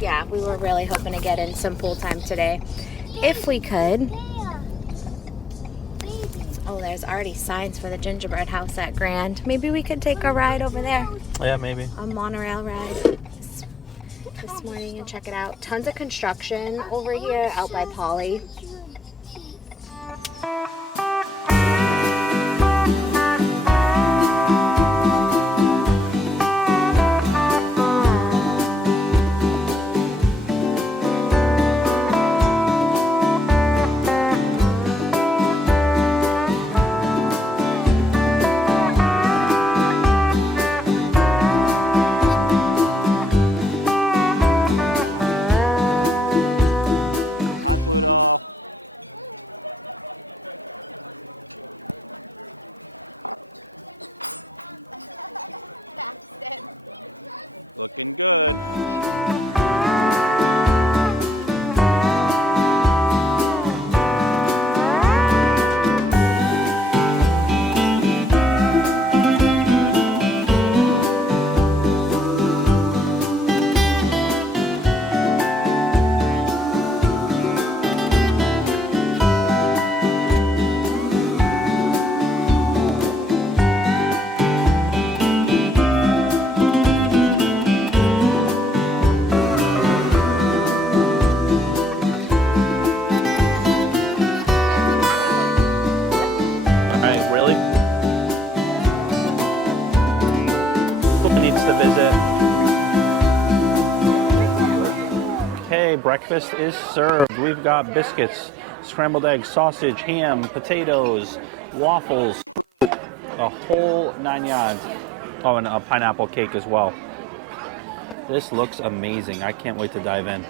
Yeah, we were really hoping to get in some pool time today, if we could. Oh, there's already signs for the gingerbread house at Grand. Maybe we could take a ride over there. Yeah, maybe. A monorail ride this morning and check it out. Tons of construction over here out by Polly. Pluto. Looking good. Scrambled eggs, sausage, ham, potatoes, waffles, fruit, the whole 9 yards. Oh, and a pineapple cake as well. This looks amazing. I can't wait to dive in.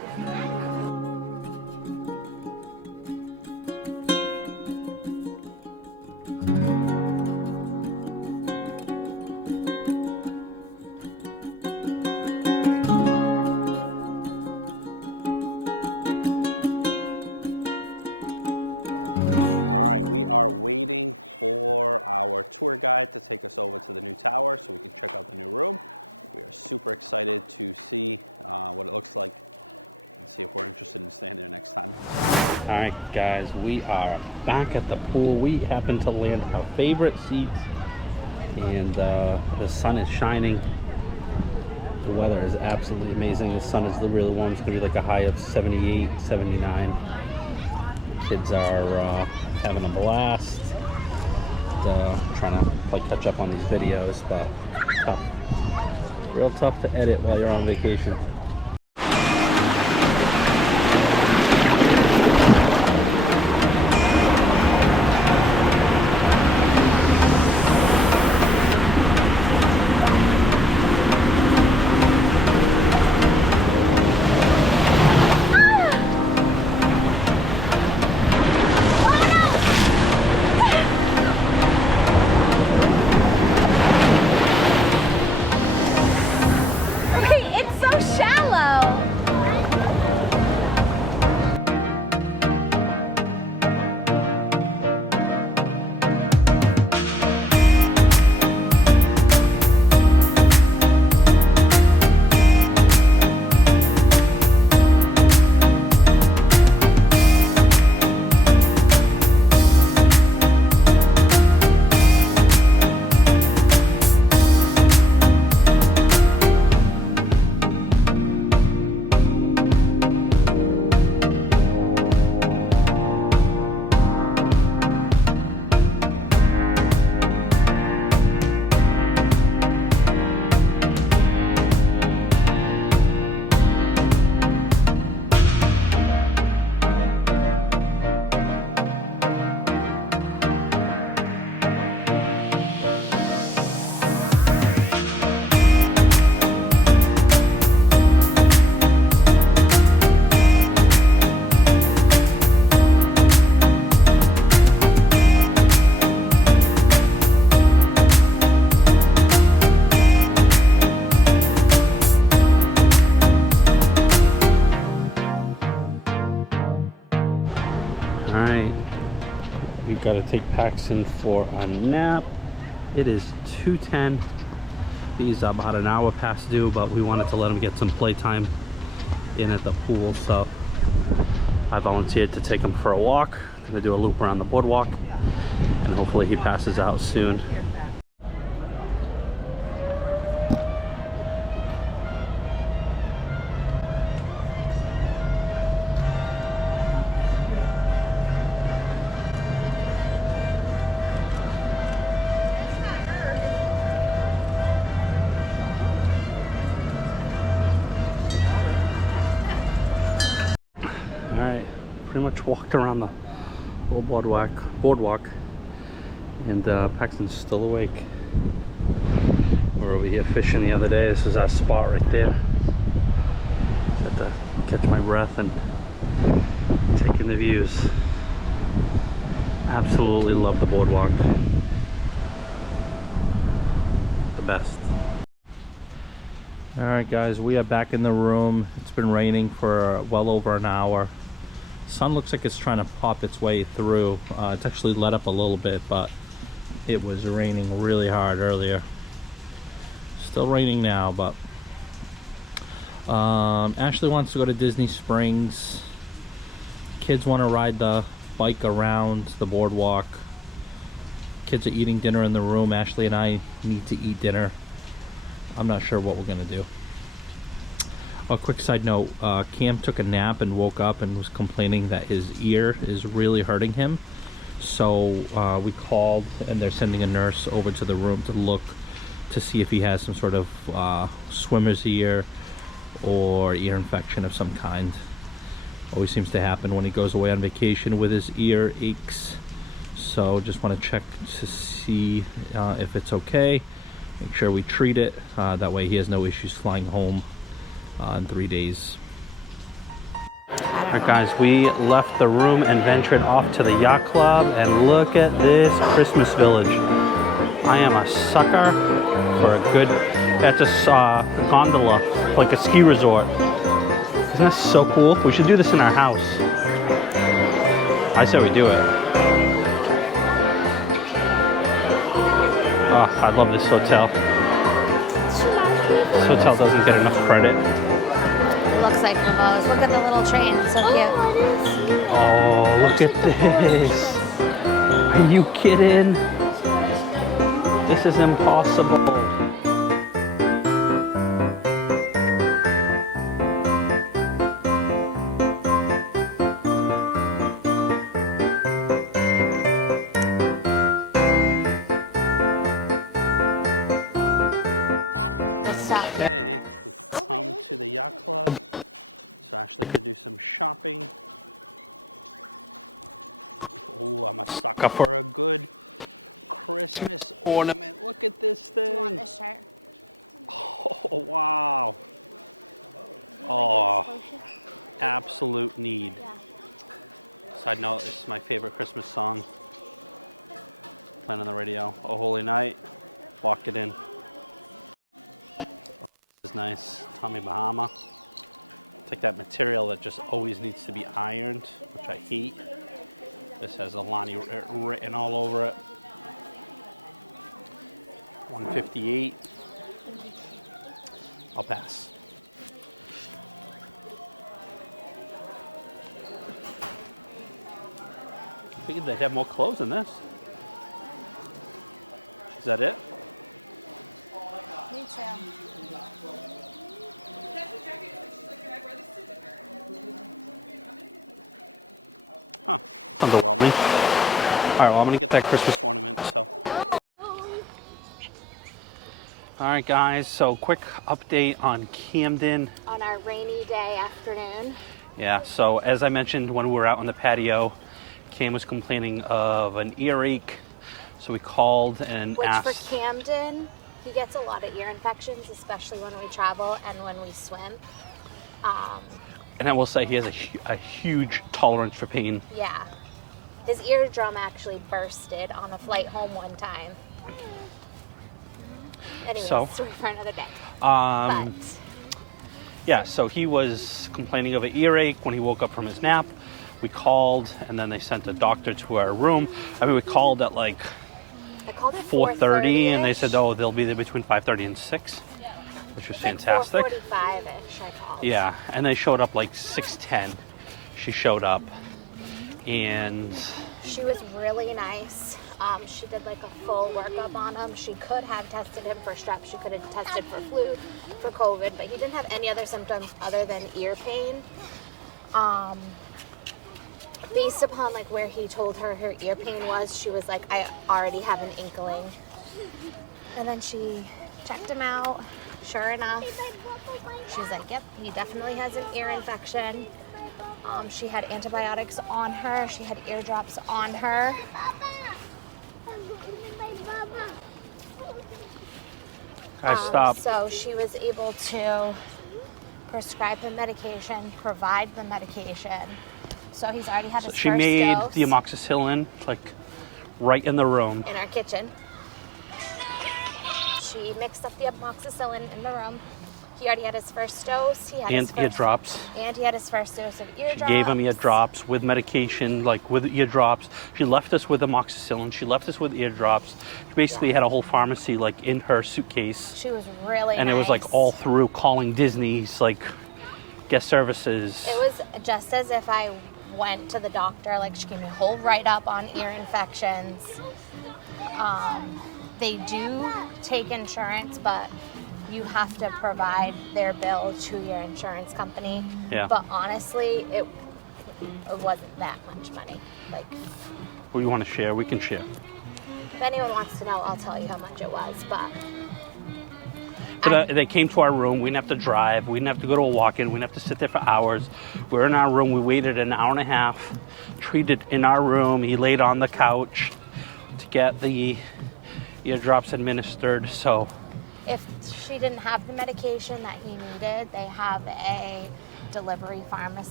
We are waiting for our tour guide to take us over to the new tower so we can check out the new room. We are super excited to see what it looks like and see if we're interested in staying there next time. All right, guys, we are back at the pool. We happen to land our favorite seats, and the sun is shining. The weather is absolutely amazing. The sun is really warm. It's going to be like a high of 78, 79. Kids are having a blast, trying to catch up on these videos, but tough, real tough to edit while you're on vacation. Got to take Paxton for a nap. It is 2:10. He's about an hour past due, but we wanted to let him get some playtime in at the pool, so I volunteered to take him for a walk. I'm gonna do a loop around the boardwalk, and hopefully he passes out soon. Alright, pretty much walked around the whole boardwalk, and Paxton's still awake. We were over here fishing the other day. This is our spot right there. Had to catch my breath and take in the views. Absolutely love the boardwalk. The best. Alright guys, we are back in the room. It's been raining for well over an hour. Sun looks like it's trying to pop its way through. It's actually let up a little bit, but it was raining really hard earlier. Still raining now, but Ashley wants to go to Disney Springs. Kids want to ride the bike around the boardwalk. Kids are eating dinner in the room. Ashley and I need to eat dinner. I'm not sure what we're gonna do. A quick side note, Cam took a nap and woke up and was complaining that his ear is really hurting him. So we called, and they're sending a nurse over to the room to look to see if he has some sort of swimmer's ear or ear infection of some kind. Always seems to happen when he goes away on vacation with his ear aches. So just want to check to see if it's okay. Make sure we treat it. That way he has no issues flying home in 3 days. Alright guys, we left the room and ventured off to the yacht club, and look at this Christmas village. I am a sucker for a good, that's a gondola, like a ski resort. Isn't that so cool? We should do this in our house. I say we do it. Oh, I love this hotel. This hotel doesn't get enough credit. It looks like Remo's. Look at the little train. It's so cute. Oh, look at this. Are you kidding? This is impossible. Okay, we've come to the yacht club, so Ashley could do some shopping. Oh, I'm a sucker for a good Christmas ornament. Look at this thing. Do you want this shirt? Oh, wow. Oh, absolute need. Yeah. Side note, this is my favorite Christmas song. Playing on the radio. Oh, Holy Night. Walk it in. Is nice. Tommy Bahama. It's like that material that just always needs to be ironed, which I hate. This has Alani written all over it. 158. I'll pass. I figured they'd have more clothes than this. Is that it? Me too. Huh, it's underwhelming. All right, well, I'm gonna get that Christmas ornament, so.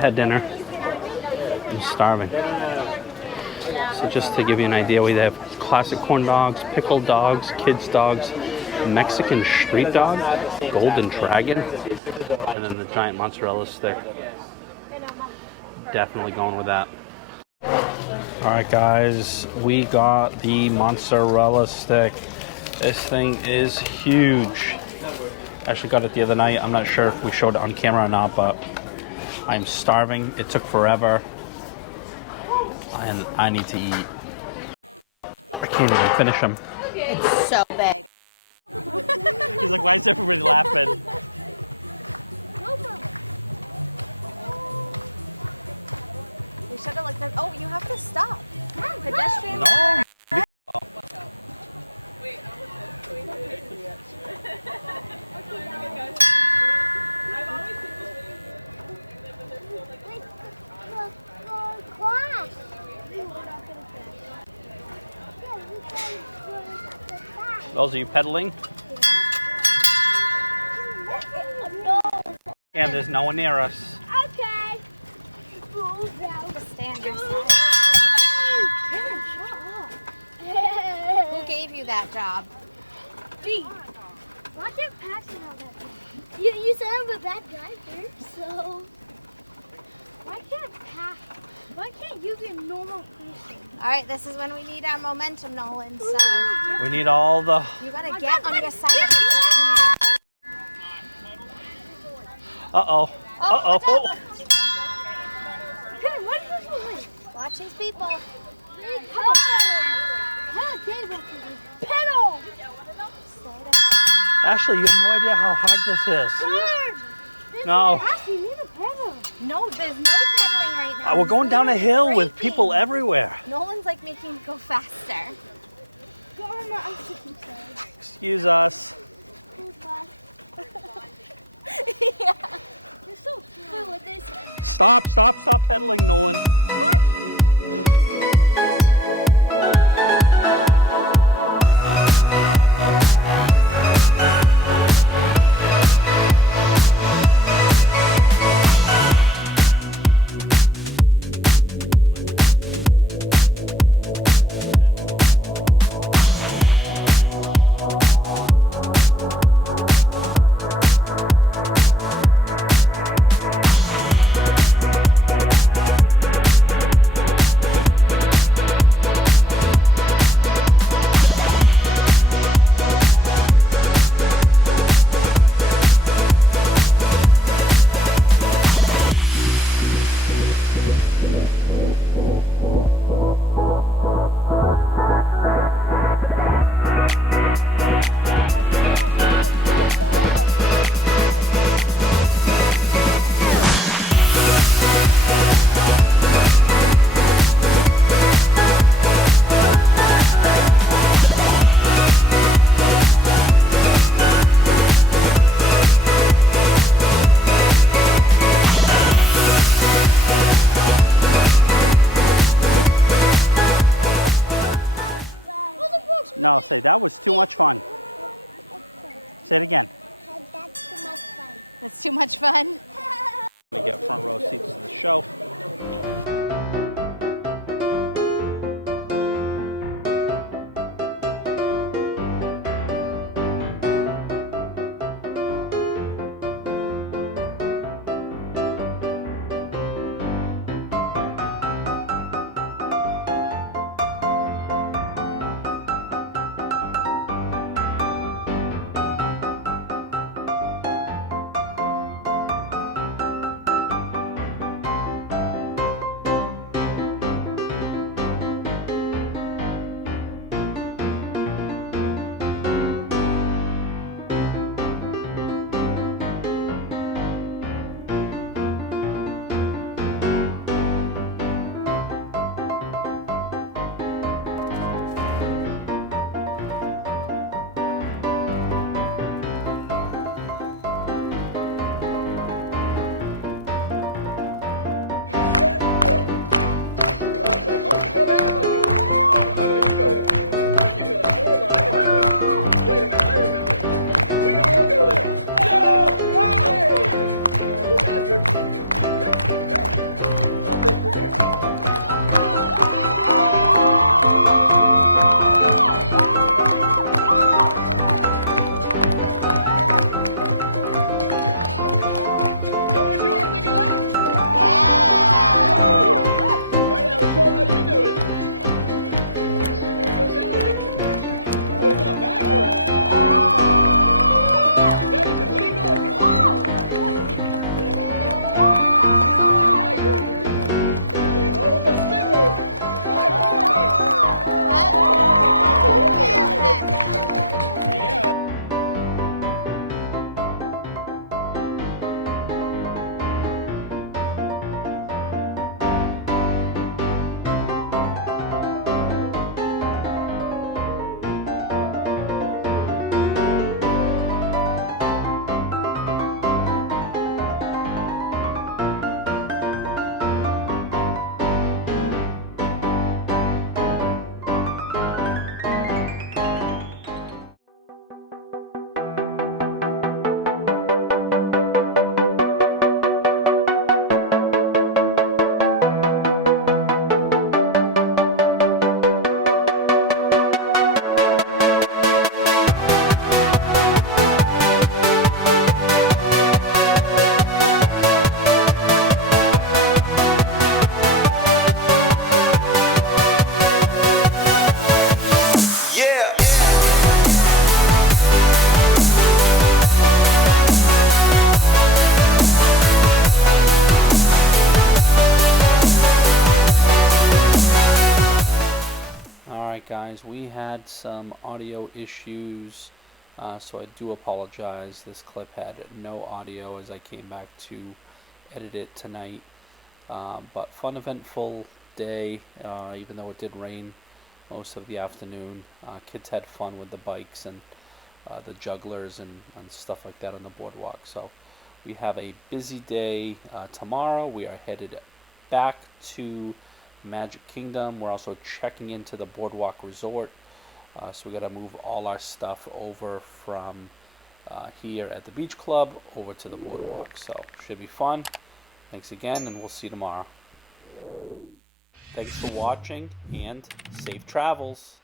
had dinner. I'm starving. So just to give you an idea, we have classic corn dogs, pickled dogs, kids dogs, Mexican street dog, golden dragon. All right, guys, we got the mozzarella stick. This thing is huge. Actually got it the other night. I'm not sure if we showed it on camera or not, but I'm starving. It took forever, and I need to eat. I can't even finish them. It's so big. He's like, why is everybody laughing? We should have looked at. Oh, you have to stop. Pedestrian. No. Those are you pedaling? And there's no one near us. Okay. Stay on your side. Who gave you that job? Me. Why can't Paxton have that? You said I'm a bad guy first, so why can't you be a normal person? All right, this is when we need our momentum, Nolan. So We need all the... you gotta get on your side. Of the Uh-oh. Uh-oh. Hey, what are you doing? Watch these people. Pedal! Slow down. Ashley, you have no idea how hard this is. No. Ashley, you need a pedal. No, there's no pedaling right now. We're going down a hill with Braking. people everywhere. Nolan's like making it go faster. Go on the ice-cream side. Excuse us. Yeah. You're so slow with this. Stop pedaling, Nolan. What? No, say that was too much fun. Say it again. That's too much fun. That's too much fun. We get front row seats to the show. had some audio issues, so I do apologize. This clip had no audio as I came back to edit it tonight. But fun, eventful day, even though it did rain most of the afternoon. Kids had fun with the bikes and the jugglers and stuff like that on the boardwalk. So we have a busy day tomorrow. We are headed back to Magic Kingdom. We're also checking into the Boardwalk Resort. So we got to move all our stuff over from here at the Beach Club over to the Boardwalk. So should be fun. Thanks again, and we'll see you tomorrow. Thanks for watching, and safe travels.